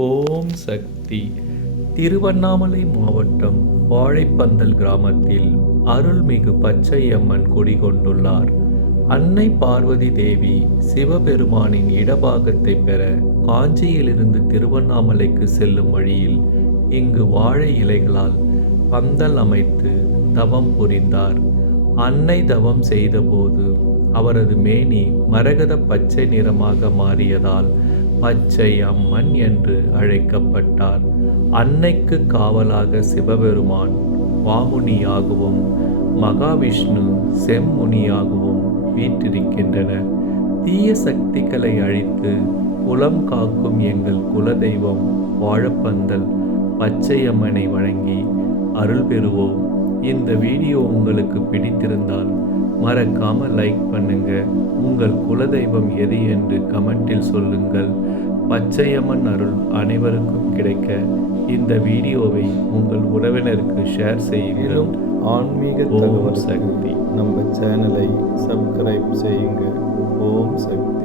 ஓம் சக்தி. திருவண்ணாமலை மாவட்டம் வாழைப்பந்தல் கிராமத்தில் அருள்மிகு பச்சையம்மன் குடிகொண்டுள்ளார். அன்னை பார்வதி தேவி சிவபெருமானின் இடபாகத்தை பெற காஞ்சியிலிருந்து திருவண்ணாமலைக்கு செல்லும் வழியில் இங்கு வாழை இலைகளால் பந்தல் அமைத்து தவம் புரிந்தார். அன்னை தவம் செய்தபோது அவரது மேனி மரகத பச்சை நிறமாக மாறியதால் பச்சை அம்மன் என்று அழைக்கப்பட்டார். அன்னைக்கு காவலாக சிவபெருமான் வாமுனியாகவும் மகாவிஷ்ணு செம்முனியாகவும் வீற்றிருக்கின்றனர். தீய சக்திகளை அழித்து குலம் காக்கும் எங்கள் குலதெய்வம் வாழப்பந்தல் பச்சையம்மனை வணங்கி அருள் பெறுவோம். இந்த வீடியோ உங்களுக்கு பிடித்திருந்தால் மறக்காம லைக் பண்ணுங்க. உங்கள் குலதெய்வம் எது என்று கமெண்டில் சொல்லுங்கள். பச்சையம்மன் அருள் அனைவருக்கும் கிடைக்க இந்த வீடியோவை உங்கள் உறவினருக்கு ஷேர் செய்யுங்கள். ஆன்மீக தகவல் சக்தி நம்ம சேனலை சப்ஸ்கிரைப் செய்யுங்க. ஓம் சக்தி.